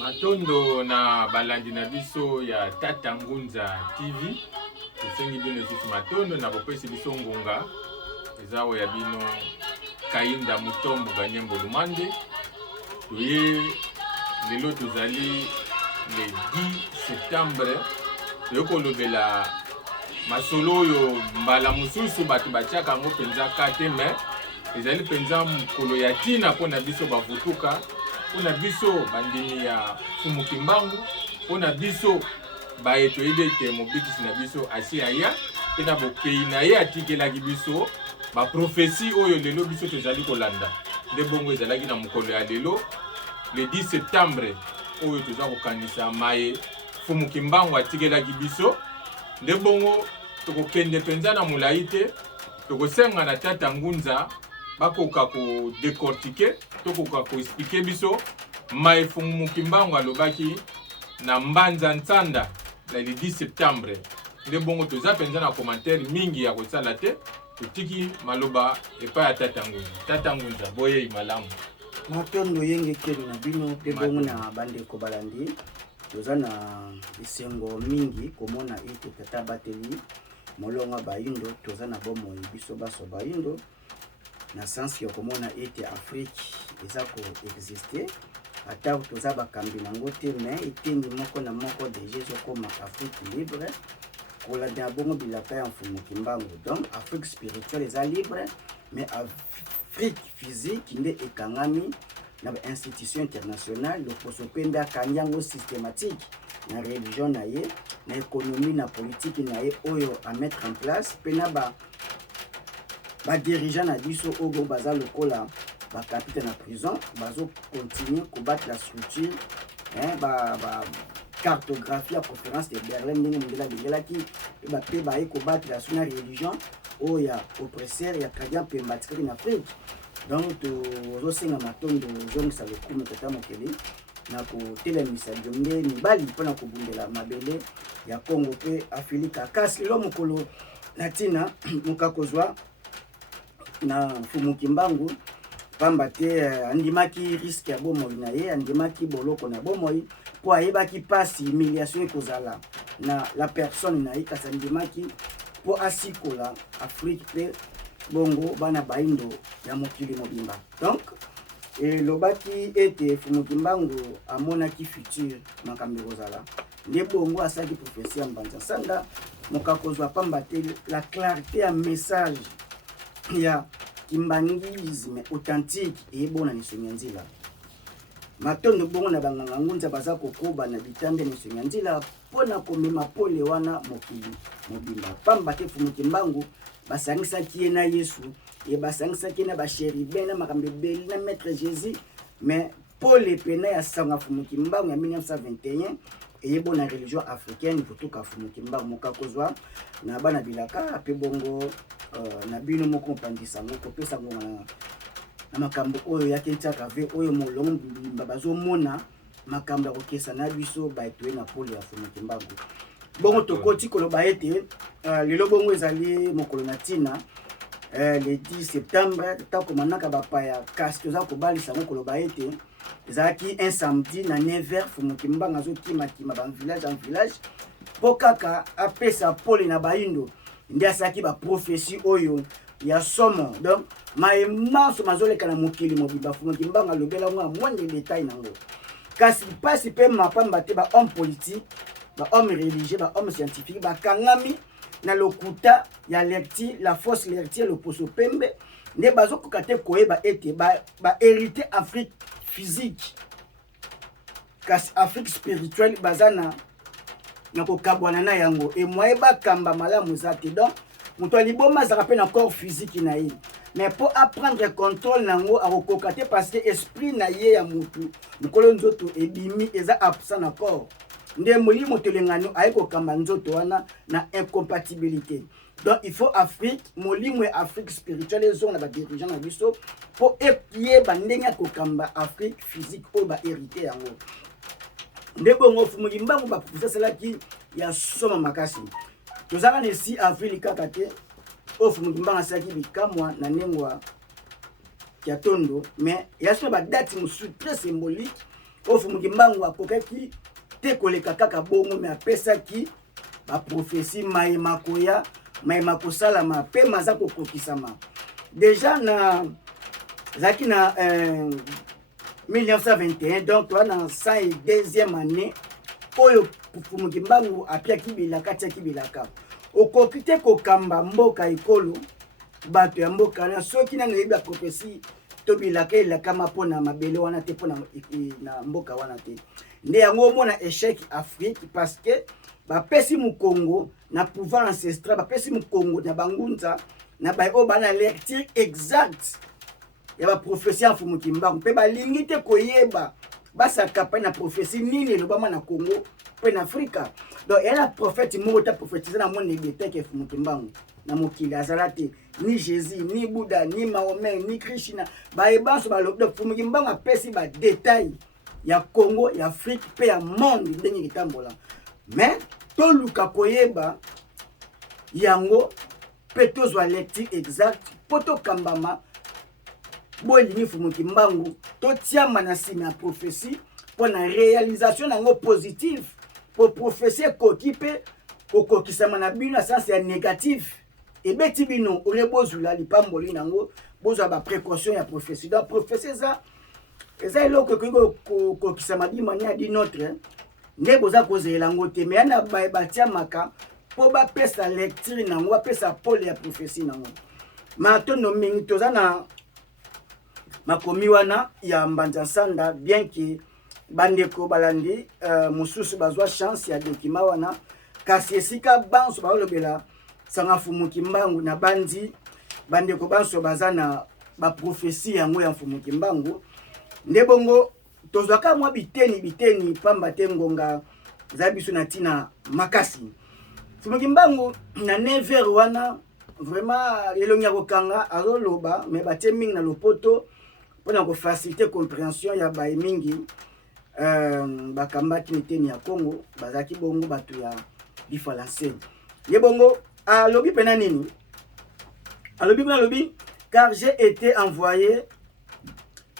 Matondo na balandi na biso ya Tata Ngunza TV. Tusengi bino susu matondo na bopesi biso ngonga. Ezao ya bino Kainda Mutombo Ganyembo Lumande. Tuye lelo tozali le 10 septembre. Yoko lobela masolo yo mbala mususu batu batiaka ngo penza kateme. Ezali penza mukolo ya tina pona biso bavutuka. Pona biso bandini ya Fumu Kimbangu. Pona biso baeto idete mobikisi na biso asiaya. Pena bokei na ye atikelaki biso ba prophétie oyo lelo biso tozali kolanda. Nde bongo ezalaki na mukolo ya lelo le 10 septembre oyo toza kokanisa maye Fumu Kimbangu atikelaki biso. Nde bongo tokokende penza na mulayi te, tokosenga na Tata Ngunza bakoka ko décortiquer, tokoka ko expliquer biso maye Fumu Kimbangu alobaki na Mbanza Ntsanda le 10 septembre. Nde bongo toza penza na commentaire mingi ya kosala te, tutiki maloba epa ya Tata Ngunza. Tata Ngunza boye malamu. Matondo yenge kelu na bino te bongo na bandeko balandi. Toza na isengo mingi komona ete tata bateli molonga baindo toza na bomo biso baso baindo na sens ya komona ete Afrique eza ko exister ata toza bakambi nango te mais etendi moko na moko déjà koma Afrique libre kolanda bongo bilaka ya Fumu Kimbangu. Donc Afrique spirituelle eza libre mais Afrique physique nde ekangami na institution internationale le posopembe akanyango systématique na religion na ye na économie na politique na ye oyo à mettre en place pena ba dirigeant na biso ogo baza lokola ba capitaine na prison bazo continuer combattre la structure ba cartographie à conférence de Berlin ndenge mondela bengelaki ba pe ba combattre la suna religion oya oppresseur ya kadia pe matikali na Afrique. Donc tozosenga matondo zongisa lokumu tata mokeli na kotelemisa jonge mibali mpona kobundela mabele ya Congo pe Afrika kasi lelo mokolo na tina mukakozwa na Fumu Kimbangu pamba te andimaki risque ya bomoi na ye, andimaki boloko na bomoi po ayebaki pasi humiliation ekozala na la personne na ye kasi andimaki po asikola Afrique pe bongo bana baindo ya mokili mobimba. Donc lobaki ete Fumu Kimbangu amonaki futur makambi kozala nde bongo asaki prophétie ya Mbanza Ntsanda mokakozwa pamba te la clarté ya message ya kimbangisme authentique ebona nisonga nzila matondo bongo na banganga Ngunza baza kokoba na bitande nisonga nzila pona komema pole wana mokili mobimba pamba te Fumu Kimbangu basangisaki ye na Yesu et basangisaki na basheribe na makambe beli na maître Jésus mais pole pena ya sanga Fumu Kimbangu ya 1921 eyebo na religion africaine kutoka Fumu Kimbangu mokakozwa na bana bilaka pe bongo na bino moko mpandisa ngo kopesa ngo na makambo oyo yakentiaka ve oyo molongo bazo mona makambo ya kokesa na biso baetwe na pole ya Fumu Kimbangu. Bongo tokoti koloba ete lelo bongo ezali mokolo na tina le 10 septembre tako manaka bapaya kasi toza kobalisa ngo koloba ete ezalaki un samedi na 9h Fumu Kimbangu azokima ba village en village po kaka apesa pole na baindo nde asaki ba prophétie oyo ya somo. Donc maso mazoleka na mokili mobimba Fumu Kimbangu alobela ngo amoni détail nango kasi pasi pe mapamba te ba homme politique ba homme religieux ba homme scientifique ba kangami na lokuta ya lecture la fausse lecture le poso pembe nde bazokoka te koyeba ete ba hérité Afrique physique kasi Afrique spirituelle bazana na kokabwana na yango e moyeba kamba malamu zate. Donc muto liboma za rappel na corps physique na ye mais pour apprendre contrôle nango akokoka te parce que esprit na ye ya mutu mukolo nzoto ebimi eza absent na corps nde molimo telengano ayeko kamba nzoto wana na incompatibilité. Donc il faut Afrique molimo ya Afrique spirituelle ezonga na ba dirigeant na biso po epie bandenge ko kamba Afrique physique o ba hérité yango nde bongo Fumu Kimbangu ba professeur ki ya soma makasi tozaka ne 6 avril kaka te o Fumu Kimbangu asaki bikamwa na nengwa ya tondo mais ya so ba date musu très symbolique o fumuki mbangu akokaki te koleka kaka bongo me apesaki ba prophétie mayema koya mayema kosalama pe maza kokokisama déjà na zaki na 1921 donc toi dans 102e année oyo fumuki mbangu apiaki bilaka tiaki bilaka okoki te kokamba mboka ekolo bato ya mboka na soki nano yebi ya prophétie to bilaka elakama mpona mabele wana te mpona na mboka wana te nde yango omona échec Afrique parce que bapesi mokongo na pouvoir ancestral bapesi mokongo na bangunza na baye oyo bana lecture exact ya baprophétie ya fumuki mbangu mpe balingi te koyeba basaka mpe na prophétie nini elobama na Congo mpe na Afrika donc eya na prophète moko ta prophétise na moni ebeteke fumuki mbangu na mokili azala te ni Jésus ni Bouddha ni Mahomet ni Krishna bayebanso balobi donc fumuki mbangu apesi badetail ya Congo ya Afrique mpe ya monde ndenge kitambola mais toluka koyeba yango mpe tozwa lecture exact mpo tokambama bolingi fumuki mbangu totiama na nsima ya prophétie mpo na réalisation nango positive po prophétie ekoki mpe kokokisama na bino na sens ya négatif ebeti bino oye bozula lipamboli nango bozwa baprécaution ya prophétie donc prophétie eza eloko ekoki kokokisama dimania di notre nde boza kozela yango te me yana batiamaka mpo bapesa lecture nango bapesa pole ya prophétie nango matondo mingi toza na makomi wana ya Mbanza Sanda bien que bandeko balandi mosusu bazwa chance ya dokima wana kasi esika banso balobela sanga fumuki mbangu na bandi bandeko banso baza na baprophétie yango ya fumuki mbangu nde bongo tozwaka mwa biteni pamba te ngonga za biso na tina makasi fumuki mbangu na 9h wana vraiment elongi ya kokanga azoloba me batie mingi na lopoto mpona kofacilite compréhension ya baye mingi bakambaki miteni ya Congo bazaki bongo bato ya bifalancé ye bongo alobi pena nini alobi car j'ai été envoyé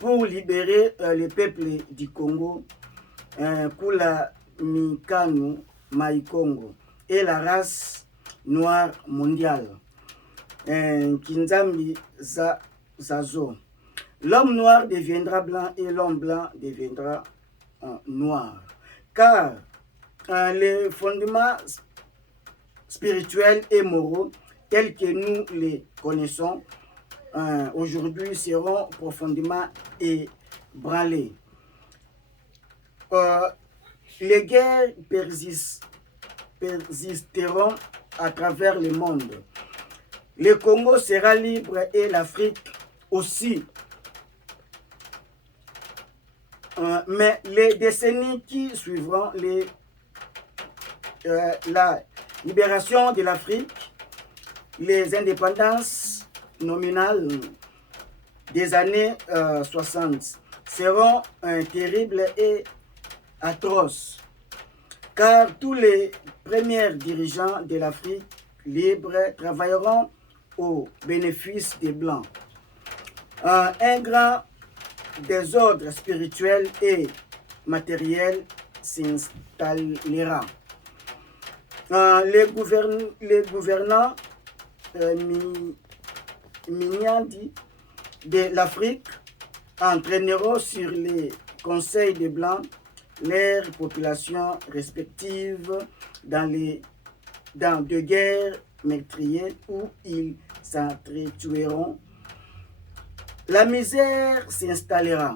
pour libérer le peuple du Congo Kula Mikanu Maikongo et la race noire mondiale Kinzambi Zazo. L'homme noir deviendra blanc et l'homme blanc deviendra noir. Car les fondements spirituels et moraux tels que nous les connaissons aujourd'hui seront profondément ébranlés. Les guerres persisteront à travers le monde. Le Congo sera libre et l'Afrique aussi. Mais les décennies qui suivront la libération de l'Afrique, les indépendances nominales des années 60 seront terribles et atroces, car tous les premiers dirigeants de l'Afrique libre travailleront au bénéfice des Blancs. Un grand désordre spirituel et matériel s'installera. Les gouvernants Mignandi de l'Afrique entraîneront sur les conseils des Blancs leurs populations respectives dans deux guerres meurtrières où ils s'entretueront. La misère s'installera.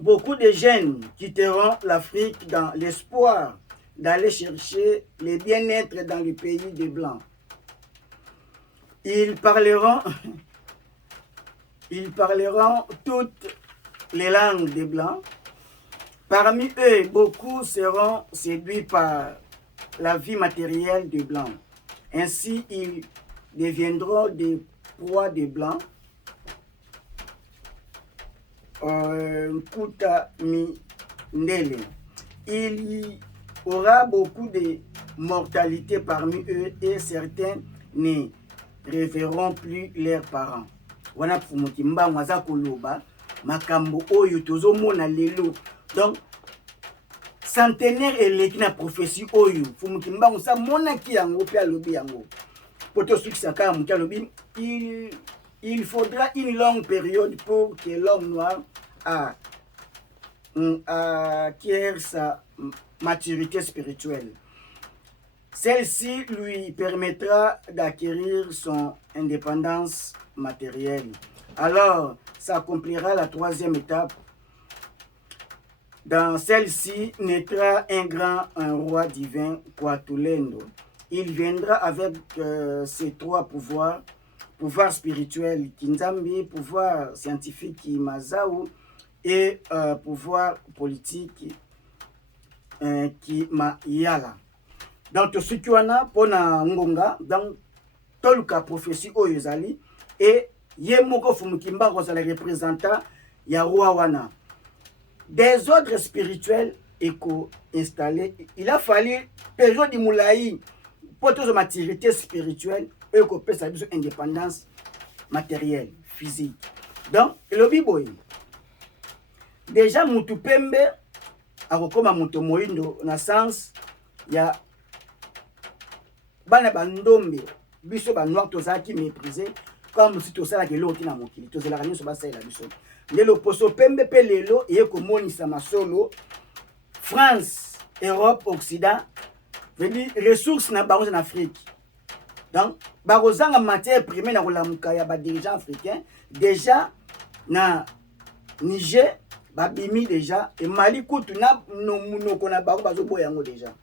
Beaucoup de jeunes quitteront l'Afrique dans l'espoir d'aller chercher le bien-être dans le pays des Blancs. Ils parleront toutes les langues des Blancs. Parmi eux, beaucoup seront séduits par la vie matérielle des Blancs. Ainsi, ils deviendront des proies des Blancs. Kuta Mindele. Il y aura beaucoup de mortalité parmi eux et certains ne reverront plus leurs parents. Wana fumuki mbangu aza koloba makambo oyo tozomona lelo. Donc centenaire eleki na prophétie oyo fumuki mbango sa monaki yango pe alobi yango poto sukisa kaka moki alobi il faudra une longue période pour que l'homme noir acquiert sa maturité spirituelle. Celle-ci lui permettra d'acquérir son indépendance matérielle. Alors s'accomplira la troisième étape. Dans celle-ci naîtra un roi divin, Kwatulendo. Il viendra avec ses trois pouvoirs, pouvoir spirituel Kinzambi, pouvoir scientifique Mazao et pouvoir politique Kimayala. Donc ce qui en a pour Ngonga, dans toluka prophétie Oyozali et Yemoko Fumukimba Rosala représentant ya roi wana. Des ordres spirituels éco-installés. Il a fallu période de moulaï pour toute maturité spirituelle et qu'on peut savoir indépendance matérielle, physique. Donc, le biboy. Déjà, Moutou Pembe a recommandé Moutou Moindo dans le sens, il y a Bana Bandombe, Biso Banoir Tozaki méprisé, comme si tout ça qui est l'autre dans mon kili. Tout ça, la réunion se passe à la Biso. Lelo poso pembe pe lelo et komonisa masolo France, Europe, Occident veut dire ressources na baroz en Afrique. Donc barozanga matière première na kolamuka ya ba dirigeants africains déjà na Niger babimi déjà et Mali kutu na monoko na baro bazo boyango déjà.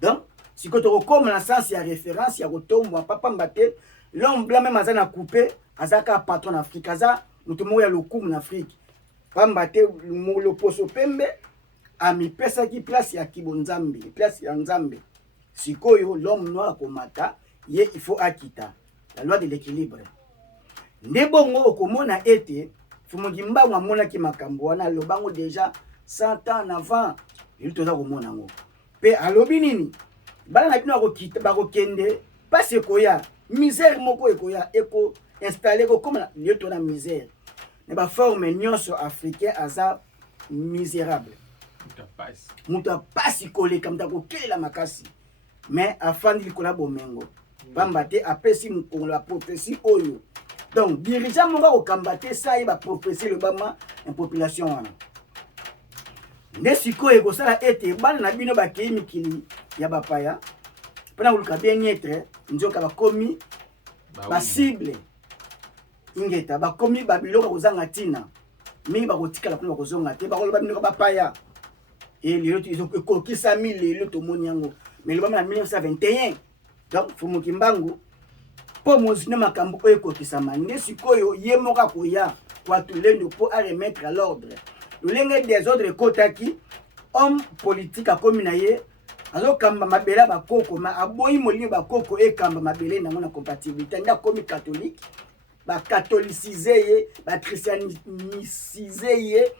Donc si ko to comme na sens ya référence ya kotombo papa mbate l'homme blanc même azana coupé azaka patron Afrique aza mutu moya lokumu na Afrique pambate le poso pembe ami pesa ki place ya kibonzambe place ya nzambe sikoyo l'homme noir komata ye il faut akita la loi de l'équilibre ndebongo okomona ete fumuki mbango amona ki makambo wana lobango déjà 100 ans avant il toza komona ngo pe alobi nini bana na bino akokita bakokende pase koya misère moko ekoya eko installé comme lieu de la misère. Ne ba forme nyonso africain aza misérable. Muta pasi kole comme ta ko la makasi. Mais afandi likola bomengo. Bambate apesi mukolo la prophétie oyo. Donc dirigeant monga ko kambate ça y ba prophétie le bama en population wana. Ne siko eko sala ete bana na bino ba kei mikili ya bapaya. Pona uluka bien être nzoka ba komi ba cible ingeta bakomi babiloko kozanga tina mingi bakotikala kuna bakozonga te bakoloba bino bapaya et lelo ezokokisa mille lelo tomoni yango mais loba na 1921 donc fumuki mbangu po mozina makambo oyo ekokisama nde sikoyo ye moka koya Kwatulendo po a remettre à l'ordre lolenge des ordres ekotaki homme politique akomi na ye azokamba mabela bakoko ma aboyi molimo bakoko ekamba mabele nango na compatibilité nda komi catholique ba catholiciser ba christianiser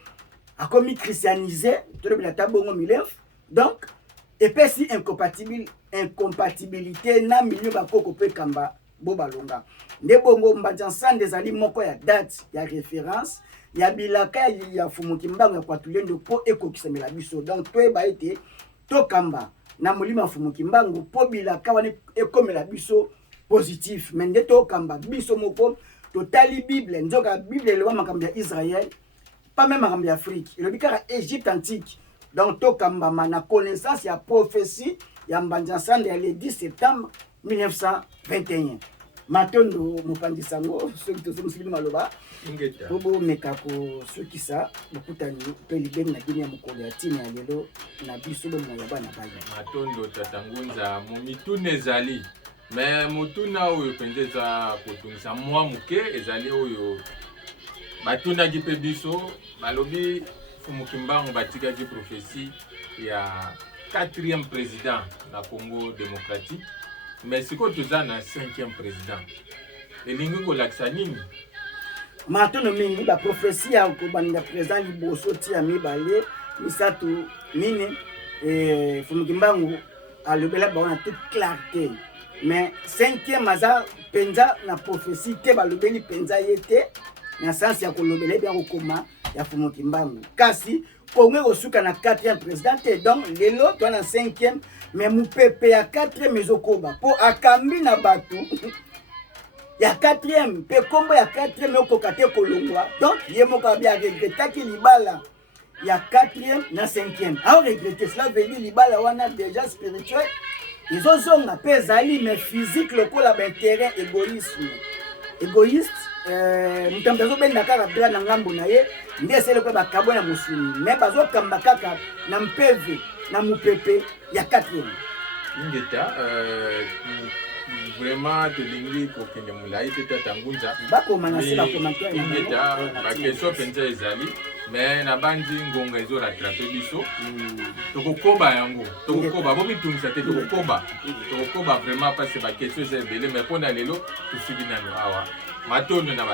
a commis christianiser tout le bila tabongo milef donc epesi incompatibilité na milieu bakoko pe kamba bo balonga nde bongo mbanja sande ezali moko ya date ya référence ya bilaka ya fumuki mbango ya Kwatulendo po ekokisamela biso donc toyeba ete tokamba na mulima fumuki mbango po bilaka wana ekomela biso positif mais nde tokamba biso moko totali Bible nzoka Bible le makambo ya Israël pas même makambo ya Afrique le bikara Égypte antique donc tokamba na connaissance ya prophétie ya mbanja sande ya le 10 septembre 1921 matondo mopandisango soki tozomusili maloba tobo mekako soki sa bokutani pe libeni na dini ya mokolo ya tini ya lelo na biso bomoya bana baya matondo tatangunza momituna ezali mais motuna oyo mpenza eza kotungisa mwa moke ezali oyo batunaki mpe biso balobi fumuki mbango batikaki prophétie ya 4e président na Congo démocratique mais sikoyo toza na 5e président elingi kolakisa nini matono mingi ba prophétie ya kobanda président liboso tia mibale misatu mine fumuki mbango alobela baona toute clarté mais 5e aza penza na prophétie te balobeli penza yete na sens ya kolobela bien kokoma ya Fumoki Mbangu kasi Congo kosuka na 4e président et donc lelo to na 5e mais mupepe ya 4e ezokoba po akambi na batu ya 4e pe kombo ya 4e okoka te kolongwa donc ye moko bien regretaki libala ya 4e na 5e a regretter cela veut dire libala wana déjà spirituel ils ont zonga pe zali mais physique lokola ba terrain égoïste mutambezo benda kaka bra na ngambo na ye ndesele ko bakabona musuni mais bazo kamba kaka na mpeve na mupepe ya 4e ingeta vraiment tolingi kokende mulai te Tata Ngunza bakoma na sila commentaire ingeta ba question penza ezali mais na bandi ngonga ezo rattraper biso tokokoba yango tokokoba bo bitumisa te tokokoba vraiment parce que ba question ezebele mais pona lelo tusigi nano awa matono na